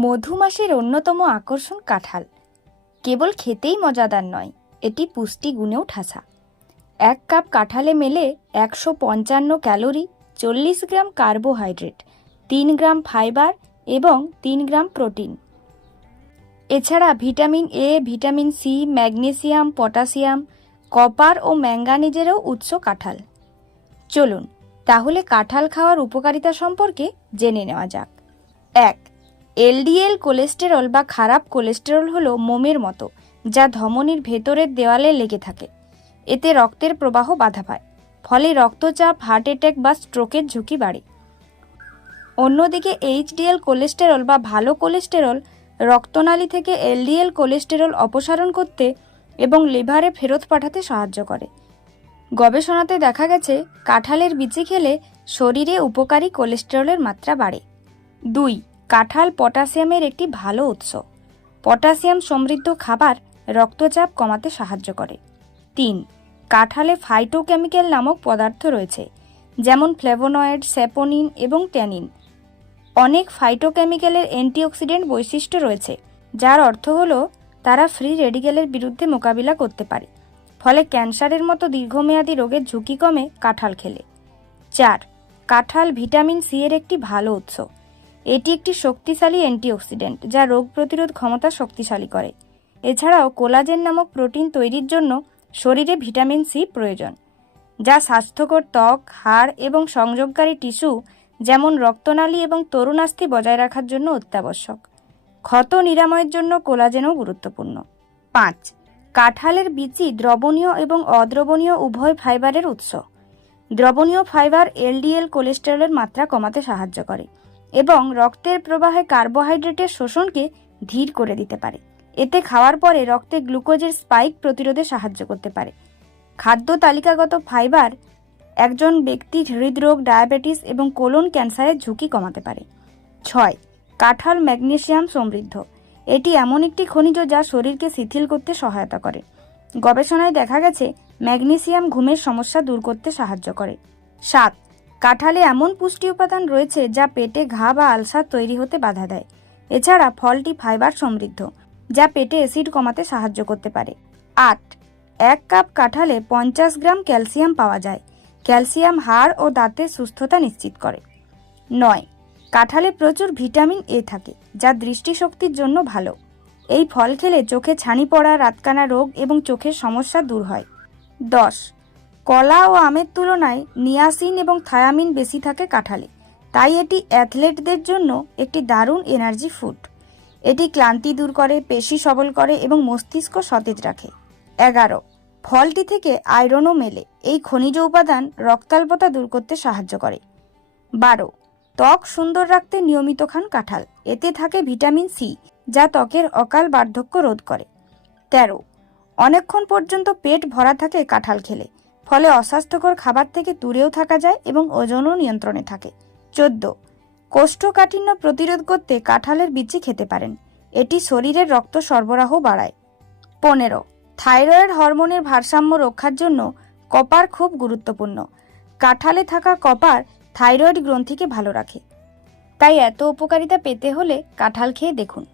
মধুমাছির অন্যতম আকর্ষণ কাঁঠাল। কেবল খেতেই মজাদার নয়, এটি পুষ্টি গুণেও ঠাসা। 1 কাপ কাঁঠালে মেলে 155 calorie, 40 gram carbohydrate, 3 gram fibre এবং 3 গ্রাম প্রোটিন। এছাড়া vitamin A, vitamin C, magnesium, potassium, copper ও ম্যাঙ্গানিজেরও উৎস কাঁঠাল। চলুন তাহলে কাঁঠাল খাওয়ার উপকারিতা সম্পর্কে জেনে নেওয়া যাক। 1. এলডিএল কোলেস্টেরল বা খারাপ কোলেস্টেরল হলো মোমের মতো, যা ধমনীর ভেতরের দেওয়ালে লেগে থাকে। এতে রক্তের প্রবাহ বাধা পায়, ফলে রক্তচাপ, হার্ট অ্যাটাক বা স্ট্রোকের ঝুঁকি বাড়ে। অন্যদিকে এইচডিএল কোলেস্টেরল বা ভালো কোলেস্টেরল রক্তনালী থেকে এলডিএল কোলেস্টেরল অপসারণ করতে এবং লিভারে ফেরত পাঠাতে সাহায্য করে। গবেষণাতে দেখা গেছে কাঁঠালের বিচি খেলে শরীরে উপকারী কোলেস্টেরলের মাত্রা বাড়ে। 2. কাঁঠাল পটাশিয়ামের একটি ভালো উৎস। পটাশিয়াম সমৃদ্ধ খাবার রক্তচাপ কমাতে সাহায্য করে। 3. কাঁঠালে ফাইটোকেমিক্যাল নামক পদার্থ রয়েছে, যেমন ফ্লেভোনয়েড, স্যাপোনিন এবং ট্যানিন। অনেক ফাইটোকেমিক্যালের অ্যান্টিঅক্সিডেন্ট বৈশিষ্ট্য রয়েছে, যার অর্থ হলো তারা ফ্রি রেডিক্যালের বিরুদ্ধে মোকাবিলা করতে পারে, ফলে ক্যান্সারের মতো দীর্ঘমেয়াদী রোগের ঝুঁকি কমে কাঁঠাল খেলে। 4. কাঁঠাল ভিটামিন সি এর একটি ভালো উৎস। এটি একটি শক্তিশালী অ্যান্টিঅক্সিডেন্ট যা রোগ প্রতিরোধ ক্ষমতা শক্তিশালী করে। এছাড়াও কোলাজেন নামক প্রোটিন তৈরির জন্য শরীরে ভিটামিন সি প্রয়োজন, যা স্বাস্থ্যকর ত্বক, হাড় এবং সংযোগকারী টিস্যু যেমন রক্তনালী এবং তরুণাস্থি বজায় রাখার জন্য অত্যাবশ্যক। ক্ষত নিরাময়ের জন্য কোলাজেনও গুরুত্বপূর্ণ। 5. কাঁঠালের বিচি দ্রবণীয় এবং অদ্রবণীয় উভয় ফাইবারের উৎস। দ্রবণীয় ফাইবার এলডিএল কোলেস্টেরলের মাত্রা কমাতে সাহায্য করে এবং রক্তের প্রবাহে কার্বোহাইড্রেটের শোষণকে ধীর করে দিতে পারে। এতে খাওয়ার পরে রক্তে গ্লুকোজের স্পাইক প্রতিরোধে সাহায্য করতে পারে। খাদ্য তালিকাগত ফাইবার একজন ব্যক্তির হৃদরোগ, ডায়াবেটিস এবং কোলন ক্যান্সারের ঝুঁকি কমাতে পারে। 6. কাঁঠাল ম্যাগনেসিয়াম সমৃদ্ধ। এটি এমন একটি খনিজ যা শরীরকে শিথিল করতে সহায়তা করে। গবেষণায় দেখা গেছে ম্যাগনেসিয়াম ঘুমের সমস্যা দূর করতে সাহায্য করে। 7. কাঁঠালে এমন পুষ্টি উপাদান রয়েছে যা পেটে ঘা বা আলসার তৈরি হতে বাধা দেয়। এছাড়া ফলটি ফাইবার সমৃদ্ধ, যা পেটে অ্যাসিড কমাতে সাহায্য করতে পারে। 8. 1 কাপ কাঁঠালে 50 গ্রাম ক্যালসিয়াম পাওয়া যায়। ক্যালসিয়াম হাড় ও দাঁতের সুস্থতা নিশ্চিত করে। 9. কাঁঠালে প্রচুর ভিটামিন এ থাকে, যা দৃষ্টিশক্তির জন্য ভালো। এই ফল খেলে চোখে ছানি পড়া, রাতকানা রোগ এবং চোখের সমস্যা দূর হয়। 10. কলা ও আমের তুলনায় নিয়াসিন এবং থায়ামিন বেশি থাকে কাঁঠালে, তাই এটি অ্যাথলেটদের জন্য একটি দারুণ এনার্জি ফুড। এটি ক্লান্তি দূর করে, পেশি সবল করে এবং মস্তিষ্ক সতেজ রাখে। 11. ফলটি থেকে আয়রনও মেলে। এই খনিজ উপাদান রক্তাল্পতা দূর করতে সাহায্য করে। 12. ত্বক সুন্দর রাখতে নিয়মিত খান কাঁঠাল। এতে থাকে ভিটামিন সি, যা ত্বকের অকাল বার্ধক্য রোধ করে। 13. অনেকক্ষণ পর্যন্ত পেট ভরা থাকে কাঁঠাল খেলে, ফলে অস্বাস্থ্যকর খাবার থেকে দূরেও থাকা যায় এবং ওজনও নিয়ন্ত্রণে থাকে। 14. কোষ্ঠকাঠিন্য প্রতিরোধ করতে কাঁঠালের বিচি খেতে পারেন। এটি শরীরের রক্ত সরবরাহ বাড়ায়। 15. থাইরয়েড হরমোনের ভারসাম্য রক্ষার জন্য কপার খুব গুরুত্বপূর্ণ। কাঁঠালে থাকা কপার থাইরয়েড গ্রন্থিকে ভালো রাখে। তাই এত উপকারিতা পেতে হলে কাঁঠাল খেয়ে দেখুন।